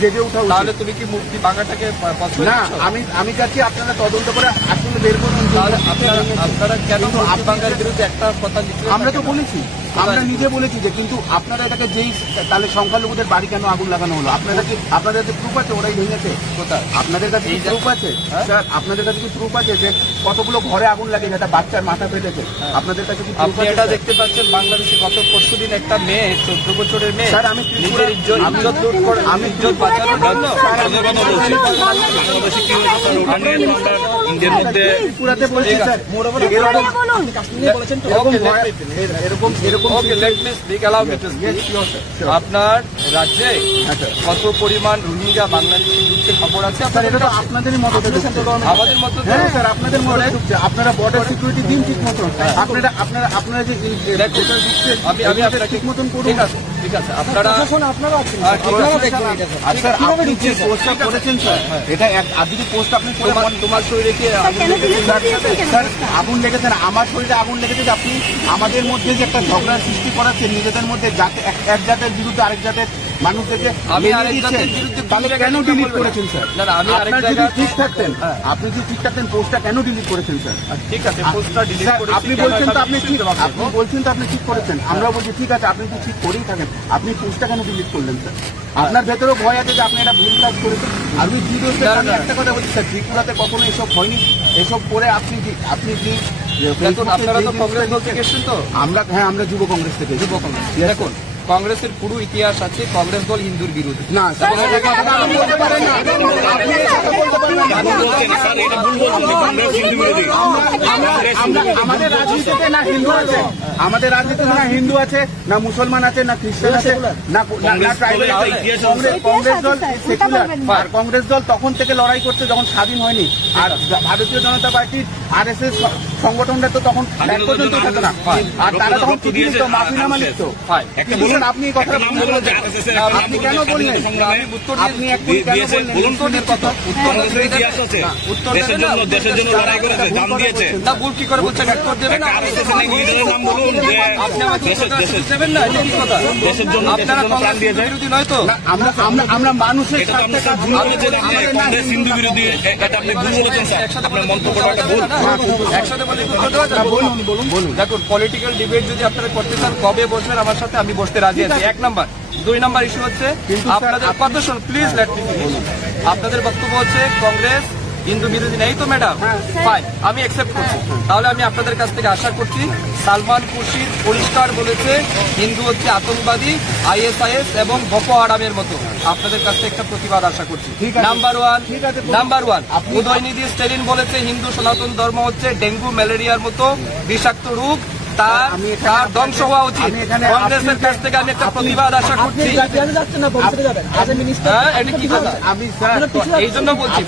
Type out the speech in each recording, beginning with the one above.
জেগে উঠা উচিত। তাহলে তুমি কি মুক্তি বাংলাটাকে না, আমি চাচ্ছি আপনারা তদন্ত করে আসলে বের করুন। আপনারা কেন বাংলার বিরুদ্ধে একটা কথা লিখলেন? আমরা তো বলেছি, আমরা নিজে বলেছি যে, কিন্তু আপনারা এটাকে যেই তাহলে সংখ্যালঘুদের বাড়ি কেন আগুন লাগানো হলো? আপনাদের কাছে প্রুফ আছে ওরাই ভেঙেছে? কোথায় আপনাদের কাছে প্রুফ আছে? স্যার আপনাদের কাছে কি প্রুফ আছে যে কতগুলো ঘরে আগুন লাগে যেটা বাচ্চার মাথা ফেটেছে? আপনাদের কাছে কি আপনি এটা দেখতে পাচ্ছেন? বাংলাদেশে গত পরশুদিন একটা মেয়ে 14 বছরের মেয়ে স্যার আমি নিজের ইজ্জত লুট করে আমি ইজ্জত বাঁচানোর জন্য বাংলাদেশে কি হয়েছে ইন্ডিয়ার মধ্যে পুরাতে বলছি স্যার আপনার রাজ্যে কত পরিমাণ রোহিঙ্গা বাংলাদেশে ঢুকছে খবর আছে? আপনাদেরই মতো আমাদের মতো স্যার আপনাদের মনে ঢুকছে। আপনারা বর্ডার সিকিউরিটি দিন ঠিক মতন, আপনারা যে আমি ঠিক মতন করুন। ঠিক আছে আপনারা স্যার আপনি যে পোস্টটা করেছেন স্যার, এটা যদি পোস্ট আপনি করে তোমার শরীরে কি স্যার আগুন লেগেছে না? আমার শরীরে আগুন লেগেছে যে আপনি আমাদের মধ্যে যে একটা ঝগড়ার সৃষ্টি করাচ্ছেন নিজেদের মধ্যে, এক জাতের বিরুদ্ধে আরেক জাতের মানুষদেরকে তাহলে কেন ডিলিট করেছেন স্যার? আপনি যদি ঠিক থাকতেন পোস্টটা কেন ডিলিট করেছেন স্যার? ঠিক আছে পোস্টটা ডিলিট করেছেন, আপনি বলছেন তো আপনি ঠিক করেছেন, আমরা বলছি ঠিক আছে আপনি যদি ঠিক করেই থাকেন আপনি পোস্টটা কেন ডিলিট করলেন স্যার? আপনার ভেতরেও ভয় আছে যে আপনি এটা ভুল কাজ করেছেন। আমি আমি একটা কথা বলছি স্যার, ত্রিপুরাতে কখনো এসব হয়নি। এসব করে আপনি কি আপনারা তো কংগ্রেস দল থেকে এসেছেন তো? আমরা যুব কংগ্রেস থেকে। যুব কংগ্রেস দেখুন কংগ্রেসের পুরো ইতিহাস আছে, কংগ্রেস দল হিন্দুর বিরোধী। না আমাদের রাজনীতিতে না হিন্দু আছে, আমাদের রাজনীতিতে না হিন্দু আছে, না মুসলমান আছে, না খ্রিস্টান আছে, না ট্রাইবাল। কংগ্রেস দল সেকুলার, আর কংগ্রেস দল তখন থেকে লড়াই করছে যখন স্বাধীন হয়নি। আর ভারতীয় জনতা পার্টির RSS সংগঠনটা তো তখন এক পর্যন্ত থাকে না, আর তারা তখন মাফিনামা লিখত। আপনি কথা আপনি কেন বললেন? আপনি দেশের জন্য লড়াই করেছে, দাম দিয়েছে না ভুল কি করে বলছেন? উত্তর দেবেন না, নাম বলুন যে আপনি আমাকে দেবেন না, এটা কি কথা? দেশের জন্য আপনারা কংগ্রেস বিরোধী নয় তো? আমরা মানুষের হিন্দু বিরোধী, এটা আপনি ভুল বলেছেন স্যার, আপনার মন্তব্যটা ভুল। একসাথে বলে বলুন। দেখুন পলিটিক্যাল ডিবেট যদি আপনারা করতে চান কবে বসবেন আমার সাথে, আমি বসতে রাজি আছি। 1 নাম্বার। 2 নাম্বার ইস্যু হচ্ছে আপনাদের কথা শুনুন প্লিজ, লেট মি ফিনিশ। আপনাদের বক্তব্য হচ্ছে কংগ্রেস হিন্দু বিরোধী নেই তো ম্যাডাম, ফাইন, আমি অ্যাকসেপ্ট করছি। তাহলে আমি আপনাদের কাছ থেকে আশা করছি সালমান খুরশিদ পরিষ্কার বলেছে হিন্দু হচ্ছে আতঙ্কবাদী, ISIS এবং বকো হারামের মতো। আপনাদের কাছ থেকে একটা প্রতিবাদ আশা করছি। নাম্বার ওয়ান উদয়নিধি স্ট্যালিন বলেছে হিন্দু সনাতন ধর্ম হচ্ছে ডেঙ্গু ম্যালেরিয়ার মতো বিষাক্ত রোগ, তার ধ্বংস হওয়া উচিত। কংগ্রেসের কাছ থেকে আমি একটা প্রতিবাদ আশা করছি। এই জন্য বলছি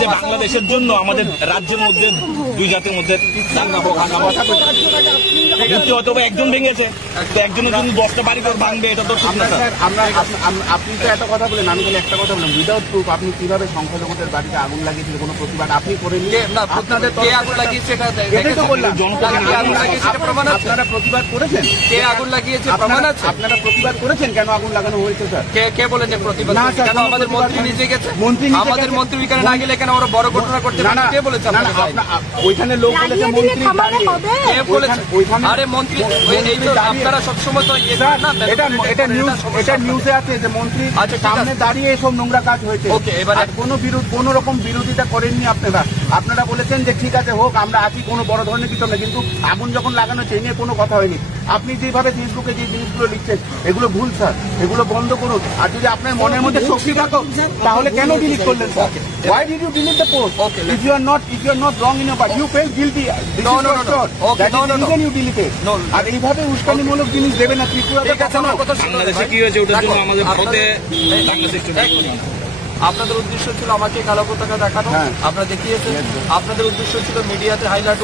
যে বাংলাদেশের জন্য আমাদের রাজ্যের মধ্যে দুই জাতির মধ্যে হয়তো একজন ভেঙেছে, একজনের জন্য 10টা বাড়ি ভাঙবে, এটা তো আপনি তো একটা কথা বলেন, আমি বলে একটা কথা বললাম, উইদাউট প্রুফ আপনি কিভাবে সংখ্যালঘুদের বাড়িতে আগুন লাগিয়েছিল কোনো প্রতিবাদ আপনি করেন? আপনাদের কে আগুন লাগিয়েছে এটাই তো বললাম, আপনারা প্রতিবাদ করেছেন? কে আগুন লাগিয়েছে প্রমাণ আছে? আপনারা প্রতিবাদ করেছেন কেন আগুন লাগানো হয়েছে স্যার? কে বলেন যে প্রতিবাদ? কেন আমাদের মন্ত্রী নিজে গেছে? আমাদের মন্ত্রী এখানে না গেলে কেন ওরা বড় ঘটনা করতে পারে? কে বলেছে? ওইখানে লোক বলেছে মন্ত্রী, কে বলেছে? আরে মন্ত্রী এই তো আপনারা সবসময় তো এটা নিউজে আছে যে মন্ত্রী সামনে দাঁড়িয়ে এসব নোংরা কাজ হয়েছে। ওকে, এবার কোন রকম বিরোধিতা করেননি আপনারা বলেছেন যে ঠিক আছে হোক, আমরা আছি, কোনো বড় ধরনের কিছু না, কিন্তু আগুন যখন লাগানো সেই নিয়ে কোনো কথা হয়নি। আপনি যেভাবে ফেসবুকে যে জিনিসগুলো লিখছেন এগুলো ভুল স্যার, এগুলো বন্ধ করুন। আর যদি আপনার মনের মধ্যে শক্তি থাকো তাহলে কেন ডিলিট করলেন sir? Why did you delete the post? If you are not wrong in your part, you felt guilty. This is your thought. That is the reason you deleted. আর এইভাবে উস্কানিমূলক জিনিস দেবে না ত্রিপুরাতে। বাংলাদেশে কি হয়েছে ওটার জন্য আমাদের ভারতে আপনাদের উদ্দেশ্য ছিল আমাকে কালো পতাকা দেখানো, আপনারা দেখিয়েছেন। আপনাদের উদ্দেশ্য ছিল মিডিয়াতে হাইলাইট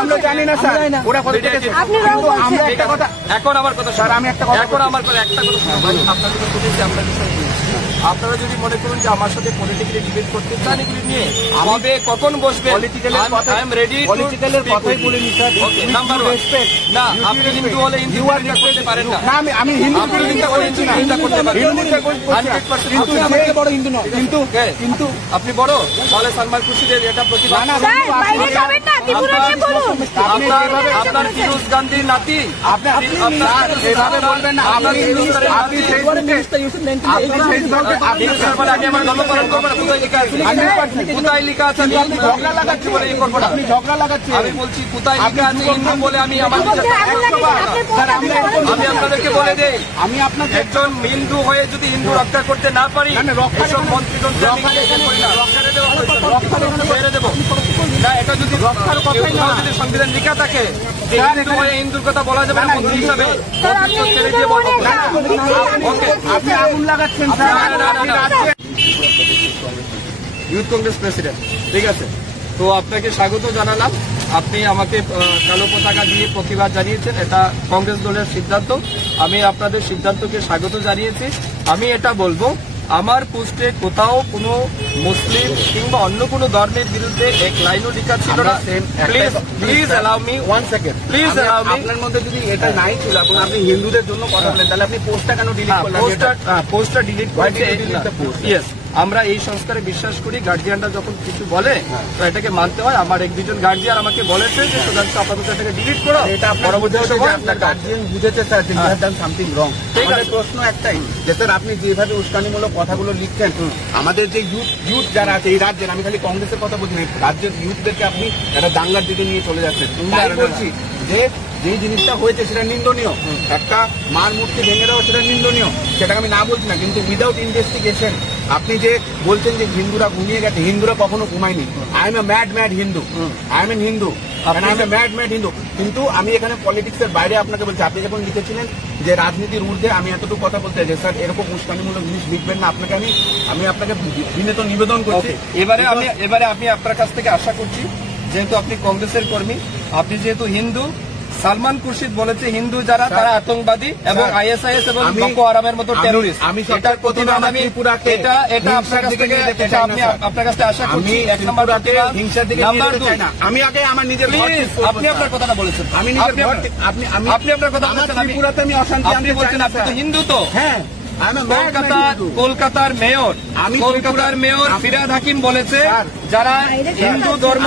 আমরা জানি না স্যার ওরা কোথা থেকে এখন আমার কথা স্যার, আমি একটা কথা শুনুন। আপনাদেরকে বলেছি আমরা বিষয় নিয়ে। আপনারা যদি মনে করুন যে আমার সাথে পলিটিক্যালি ডিবেট করতে চান এগুলি নিয়ে, কবে কখন বসবে, আই এম রেডি। পলিটিক্যালের কথাই বলিনি স্যার। নাম্বার ওয়ান, না আপনি হিন্দু হলে হিন্দু করতে পারেন না। আমি হিন্দু করতে পারেন 100%। কিন্তু আপনি বড়, তাহলে সালমান খুরশিদের এটা প্রতিবাদ। আপনার ফিরোজ গান্ধীর নাতি, এভাবে বলবেন না। আপনি আগে আমার ধর্ম পালন করবো না, কোথায় লেখা আছে? কোথায় লেখা আছে? আমি ঝগড়া লাগাচ্ছি বলে এই করবো না। আমি বলছি কোথায় লেখা আছে হিন্দু বলে আমি আমার আমি আপনাদেরকে বলে দেই, আমি আপনাকে একজন হিন্দু হয়ে যদি হিন্দু রক্ষা করতে না পারি, এসব মন্ত্রীগণ ছেড়ে দেবো না। এটা যদি রক্ষার কথাই না, যদি সংবিধান লেখা থাকে যে হিন্দু হয়ে হিন্দুর কথা বলা যাবে না মন্ত্রী হিসাবে, ছেড়ে দিয়ে বলবো আপনি আগুন লাগাচ্ছেন ইউথ কংগ্রেস প্রেসিডেন্ট। ঠিক আছে, তো আপনাকে স্বাগত জানালাম। আপনি আমাকে কালো পতাকা দিয়ে প্রতিবাদ জানিয়েছেন, এটা কংগ্রেস দলের সিদ্ধান্ত। আমি আপনাদের সিদ্ধান্তকে স্বাগত জানিয়েছি। আমি এটা বলবো, আমার পোস্টে কোথাও কোনো মুসলিম কিংবা অন্য কোনো ধর্মের বিরুদ্ধে এক লাইনও লেখা ছিল না। Please allow me 1 second, please allow me. আপনার মধ্যে যদি এটা নাই ছিল, এখন আপনি হিন্দুদের জন্য কথা বলেন, তাহলে আপনি পোস্টটা কেন ডিলিট করলেন? পোস্টটা ডিলিট করেছে। ইয়েস, আমরা এই সংস্কারে বিশ্বাস করি। গার্জিয়ানরা যখন কিছু বলে তো এটাকে মানতে হয়। আমার এক দুজন গার্জিয়ান আমাকে বলেছে যে সুধাংশু আপাতত এটাকে ডিলিট করো, এটা পরবর্তী আপনার গার্জিয়ান বুঝেছে স্যার যে you have done something wrong. ঠিক আছে, প্রশ্ন একটাই যে স্যার আপনি যেভাবে উস্কানিমূলক কথাগুলো লিখছেন, আমাদের যে ইউথ যারা আছে এই রাজ্যের, আমি খালি কংগ্রেসের কথা বলছি না, রাজ্যের ইউথদেরকে আপনি একটা দাঙ্গার দিকে নিয়ে চলে যাচ্ছেন। তাই বলছি যে যেই জিনিসটা হয়েছে সেটা নিন্দনীয়, একটা মার মূর্তি ভেঙে দেওয়া সেটা নিন্দনীয়, সেটাকে আমি না বলছি না। কিন্তু উইদাউট ইনভেস্টিগেশন আপনি যে বলছেন যে হিন্দুরা ঘুমিয়ে গেছে, হিন্দুরা কখনো ঘুমায়নি। I am a mad Hindu, I am an Hindu, mad Hindu. কিন্তু আমি এখানে পলিটিক্সের বাইরে আপনাকে বলছি, আপনি যখন লিখেছিলেন যে রাজনীতির ঊর্ধ্বে, আমি এতটুকু কথা বলতে চাই যে স্যার এরকম উস্কানিমূলক জিনিস লিখবেন না। আমি আপনাকে বিনীত নিবেদন করছি। এবারে আমি আপনার কাছ থেকে আশা করছি, যেহেতু আপনি কংগ্রেসের কর্মী, আপনি যেহেতু হিন্দু, সালমান খুরশিদ বলেছে হিন্দু যারা তারা আতঙ্কবাদী এবং আইএসআইএস এবং বকো হারামের মতো টেরোরিস্ট। আমি এটার প্রতিবাদ আমি এটা আপনার কাছ থেকে আপনার কাছে আশা করছি। এক নম্বর হিংসার দিকে আমি আগে আমার নিজের আপনি আপনার কথাটা বলেছেন, আমি আপনি আপনার কথা বলেছেন, ত্রিপুরাতে আমি অশান্তি আপনি বলছেন আপনি তো হিন্দু। তো হ্যাঁ, কলকাতার মেয়র ফিরহাদ হাকিম বলেছে যারা হিন্দু ধর্ম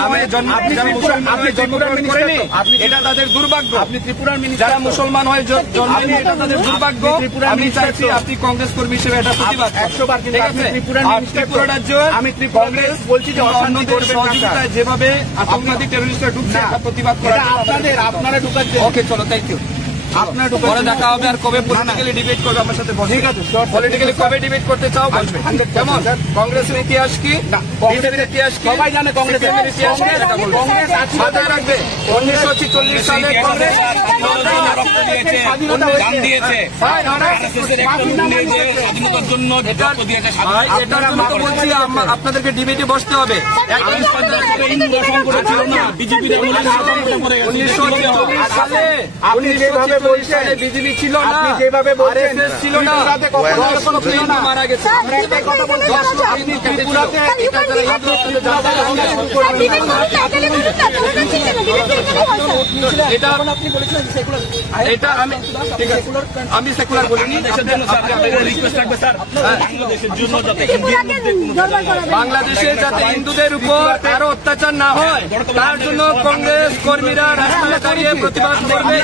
এটা তাদের দুর্ভাগ্য। আপনি ত্রিপুরার যারা মুসলমান হয়ে জন্মেনি এটা তাদের দুর্ভাগ্য। আমি চাইছি আপনি কংগ্রেস কর্মী হিসেবে এটা প্রতিবাদ 100বার। ঠিক আছে, ত্রিপুরা রাজ্য আমি কংগ্রেস বলছি যে অন্যদের সহযোগিতায় যেভাবে আতঙ্কবাদী টেরোরিস্টরা ঢুকছে এটা প্রতিবাদ করা আপনারা ঢুকাচ্ছে। ওকে, চলো, থ্যাংক ইউ। পরে দেখা হবে। আর কবে পলিটিক্যালি ডিবেট করবে আমার সাথে? ঠিক আছে, পলিটিক্যালি কবে ডিবেট করতে চাও বলবে। কেমন কংগ্রেসের ইতিহাস কি, কংগ্রেসের ইতিহাস কি, সবাই জানে কংগ্রেসের ইতিহাস কি, কংগ্রেস মাথায় রাখবে। 1946 সালে কংগ্রেস আপনাদেরকে ডিবেটে বসতে হবে। 1946 সালে বিজেপি ছিল না, আরএসএস ছিল না, মারা গেছে। আমি সেকুলার বলিনি। বাংলাদেশে যাতে হিন্দুদের উপর কারো অত্যাচার না হয় তার জন্য কংগ্রেস কর্মীরা রাস্তায় দাঁড়িয়ে প্রতিবাদ করবে।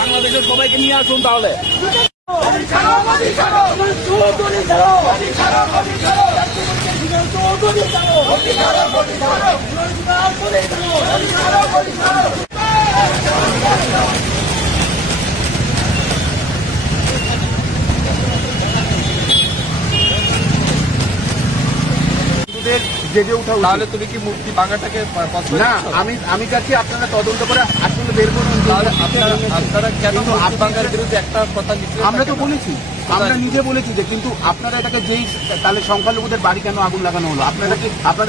বাংলাদেশের সবাইকে নিয়ে আসুন তাহলে। জেগে ওঠা উচিত। তাহলে তুমি কি মূর্তি ভাঙাটাকে পছন্দ না, করছো? আমি চাচ্ছি আপনারা তদন্ত করে আসলে বের করুন। তাহলে আপনারা কেন মূর্তি ভাঙার বিরুদ্ধে একটা কথা লিখলেন না আমরা তো কেন? বলেছি, আমরা নিজে বলেছি যে কিন্তু আপনারা এটাকে যেই তাহলে সংখ্যালঘুদের বাড়ি কেন আগুন লাগানো হলো? আপনাদের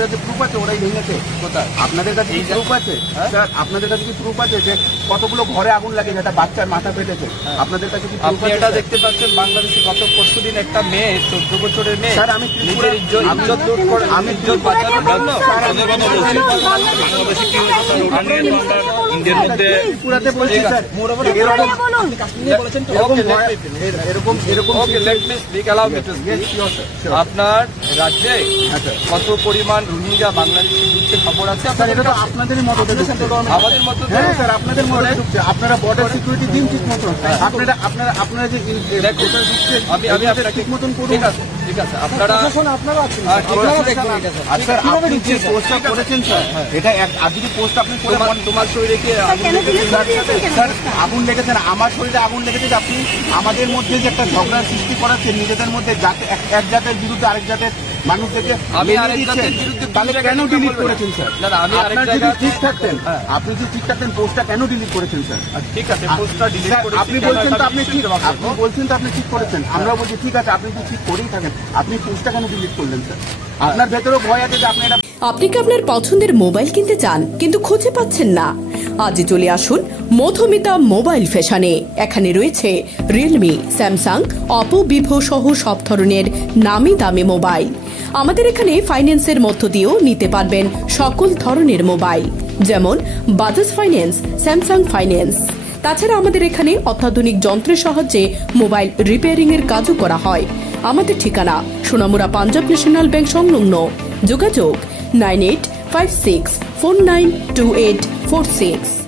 কাছে প্রুফ আছে ওরাই ভেঙেছে? কোথায়? আপনাদের কাছে কি প্রুফ আছে? স্যার আপনাদের কাছে কি প্রুফ আছে যে কতগুলো ঘরে আগুন লাগে যেটা বাচ্চার মাথা ফেটেছে? আপনাদের কাছে কি প্রুফ আপনি আছে? এটা দেখতে পাচ্ছেন বাংলাদেশে গত পরশুদিন একটা মেয়ে 14 বছরের মেয়ে স্যার, আমি নিজের ইজ্জত লুট করে আমি ইজ্জত বাঁচানোর জন্য বাংলাদেশে কি হচ্ছে স্যার, ওটা নিয়ে তো আমরা ইন্ডিয়ার মধ্যে পুরাতে বলছি স্যার, আপনার রাজ্যে কত পরিমাণ রোহিঙ্গা বাংলাদেশি ঢুকছে খবর আছে স্যার, এটা তো আপনাদেরই মতো আমাদের মতো তো- হ্যাঁ স্যার, আপনাদের মতো ঢুকছে। আপনারা বর্ডার সিকিউরিটি দিন ঠিক মতো। আপনারা যে দেখুন, আমি আপনাকে ঠিক মতন করুন। ঠিক আছে আপনারা স্যার, আপনি যে পোস্টটা করেছেন স্যার, এটা আজকে পোস্ট আপনি করে তোমার শরীরে কি স্যার আগুন লেগেছে না, আমার শরীরে আগুন লেগেছে যে আপনি আমাদের মধ্যে যে একটা ঝগড়ার সৃষ্টি করাচ্ছেন নিজেদের মধ্যে, এক জাতের বিরুদ্ধে আরেক জাতের মানুষদেরকে আমি মেনে আরেক দিচ্ছেন। জাতের বিরুদ্ধে তাহলে কেন ডিলিট করেছেন স্যার? না, না, আমি আরেক আপনার যদি জায়গায়- ঠিক থাকতেন, হ্যাঁ। আপনি যদি ঠিক থাকতেন পোস্টটা কেন ডিলিট করেছেন স্যার? ঠিক আছে পোস্টটা ডিলিট স্যার, করেছি আপনি বলছেন তো আপনি ঠিক, আপনি বলছেন তো আপনি ঠিক করেছেন, আমরা বলছি ঠিক আছে আপনি যদি ঠিক করেই থাকেন, আপনি পোস্টটা কেন ডিলিট করলেন স্যার? আপনার ভেতরেও ভয় আছে যে আপনি এটা আপনি কি আপনার পছন্দের মোবাইল কিনতে চান কিন্তু খুঁজে পাচ্ছেন না? আজই চলে আসুন মধুমিতা মোবাইল ফ্যাশনে। এখানে রয়েছে রিয়েলমি, স্যামসাং, অপো, ভিভো সহ সব ধরনের নামি দামি মোবাইল। আমাদের এখানে ফাইন্যান্সের মধ্য দিয়েও নিতে পারবেন সকল ধরনের মোবাইল, যেমন বাজাজ ফাইন্যান্স, স্যামসাং ফাইন্যান্স। তাছাড়া আমাদের এখানে অত্যাধুনিক যন্ত্রের সাহায্যে মোবাইল রিপেয়ারিং এর কাজও করা হয়। আমাদের ঠিকানা সোনামুড়া পাঞ্জাব ন্যাশনাল ব্যাংক সংলগ্ন। যোগাযোগ 9856492846।